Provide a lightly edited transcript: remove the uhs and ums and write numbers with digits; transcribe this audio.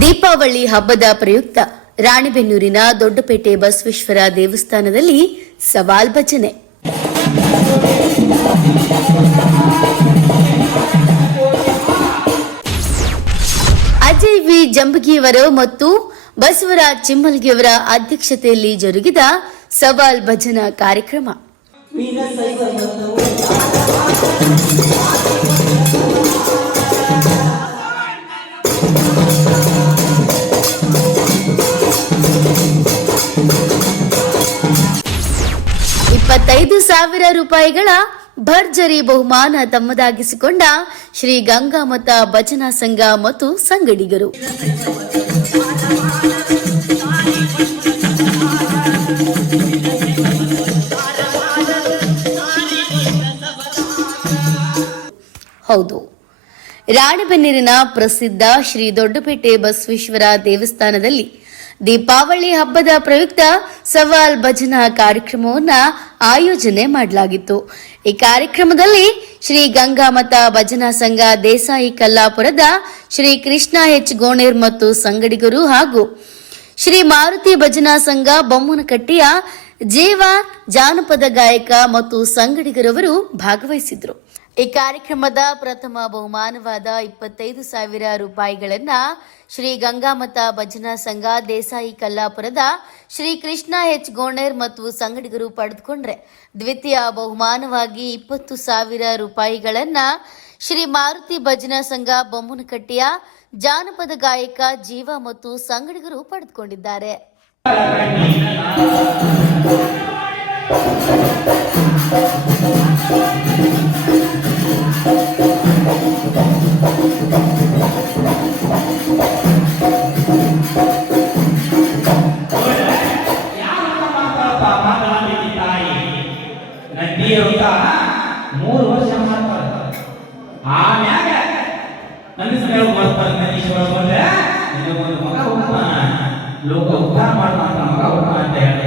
ದೀಪಾವಳಿ ಹಬ್ಬದ ಪ್ರಯುಕ್ತ ರಾಣಿಬೆನ್ನೂರಿನ ದೊಡ್ಡಪೇಟೆ ಬಸವೇಶ್ವರ ದೇವಸ್ಥಾನದಲ್ಲಿ ಸವಾಲ್ ಭಜನೆ. ಅಜಯ್ ವಿ ಜಂಬಗಿಯವರ ಮತ್ತು ಬಸವರಾಜ್ ಚಿಮ್ಮಲ್ಗಿಯವರ ಅಧ್ಯಕ್ಷತೆಯಲ್ಲಿ ಜರುಗಿದ ಸವಾಲ್ ಭಜನಾ ಕಾರ್ಯಕ್ರಮ. ₹25,000 ಭರ್ಜರಿ ಬಹುಮಾನ ತಮ್ಮದಾಗಿಸಿಕೊಂಡ ಶ್ರೀ ಗಂಗಾಮತ ಭಜನಾ ಸಂಘ ಮತ್ತು ಸಂಗಡಿಗರು. ಹೌದು, ರಾಣಿಬೆನ್ನೂರಿನ ಪ್ರಸಿದ್ಧ ಶ್ರೀ ದೊಡ್ಡಪೇಟೆ ಬಸವೇಶ್ವರ ದೇವಸ್ಥಾನದಲ್ಲಿ ದೀಪಾವಳಿ ಹಬ್ಬದ ಪ್ರಯುಕ್ತ ಸವಾಲ್ ಭಜನಾ ಕಾರ್ಯಕ್ರಮವನ್ನು ಆಯೋಜನೆ ಮಾಡಲಾಗಿತ್ತು. ಈ ಕಾರ್ಯಕ್ರಮದಲ್ಲಿ ಶ್ರೀ ಗಂಗಾಮತ ಭಜನಾ ಸಂಘ ದೇಸಾಯಿ ಕಲ್ಲಾಪುರದ ಶ್ರೀ ಕೃಷ್ಣ ಎಚ್ ಗೋಣೇರ್ ಮತ್ತು ಸಂಗಡಿಗರು ಹಾಗೂ ಶ್ರೀ ಮಾರುತಿ ಭಜನಾ ಸಂಘ ಬೊಮ್ಮನಕಟ್ಟಿಯ ಜೀವ ಜಾನಪದ ಗಾಯಕ ಮತ್ತು ಸಂಗಡಿಗರವರು ಭಾಗವಹಿಸಿದ್ರು. ಈ ಕಾರ್ಯಕ್ರಮದ ಪ್ರಥಮ ಬಹುಮಾನವಾದ ₹25,000 ಶ್ರೀ ಗಂಗಾಮತ ಭಜನಾ ಸಂಘ ದೇಸಾಯಿ ಕಲ್ಲಾಪುರದ ಶ್ರೀ ಕೃಷ್ಣ ಎಚ್ ಗೋಣೇರ್ ಮತ್ತು ಸಂಗಡಿಗರು ಪಡೆದುಕೊಂಡ್ರೆ, ದ್ವಿತೀಯ ಬಹುಮಾನವಾಗಿ ₹20,000 ಶ್ರೀ ಮಾರುತಿ ಭಜನಾ ಸಂಘ ಬೊಮ್ಮನಕಟ್ಟಿಯ ಜಾನಪದ ಗಾಯಕ ಜೀವ ಮತ್ತು ಸಂಗಡಿಗರು ಪಡೆದುಕೊಂಡಿದ್ದಾರೆ. ಮೂರು ವರ್ಷ ಮಾಡ್ತಾರೆ. ಆಮ್ಯಾಗ ಬಂದ್ರೆ ಒಂದು ಮಗ ಹುಟ್ಟಾನ, ಲೋಕ ಉದ್ಧಾರ ಮಾಡ್ತಾನ, ಮಗ ಹುಟ್ಟಾನ ಅಂತ ಹೇಳಿ